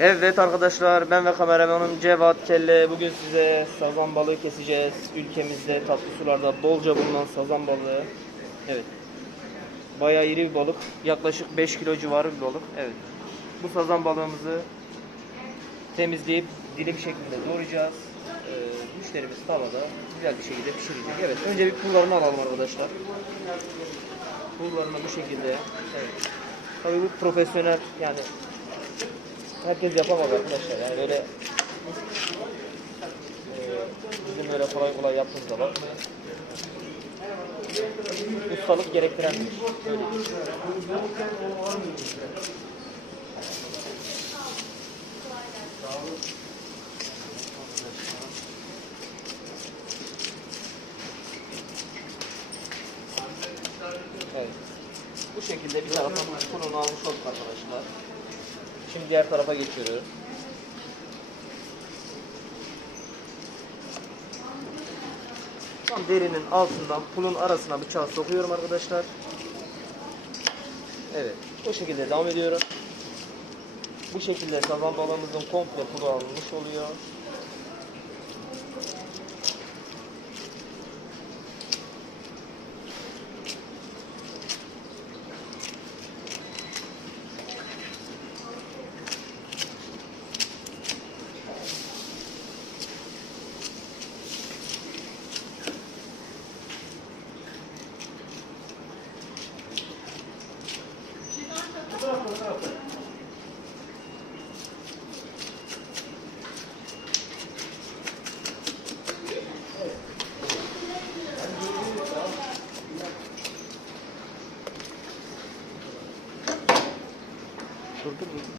Evet arkadaşlar ben ve kameramanım Cevat Kelle bugün size sazan balığı keseceğiz. Ülkemizde tatlı sularda bolca bulunan sazan balığı. Evet. Bayağı iri bir balık. Yaklaşık 5 kilo civarı bir balık. Evet. Bu sazan balığımızı temizleyip dilim şeklinde doğrayacağız. Ee, müşterimiz tavada güzel bir şekilde pişirecek. Evet. Önce bir pullarını alalım arkadaşlar. Pullarını bu şekilde. Evet. Tabii bu profesyonel yani herkes yapamaz arkadaşlar. Yani böyle e, bizim böyle kolay kolay yaptığımıza bakmayın. Ustalık gerektiren. Evet. Bu şekilde bir tarafa kulunu almış olduk arkadaşlar. Şimdi diğer tarafa geçiyoruz. Tam derinin altından pulun arasına bıçağı sokuyorum arkadaşlar. Evet. Bu şekilde devam ediyorum. Bu şekilde sazan balığımızın komple pulu alınmış oluyor. சொல்லிட்டு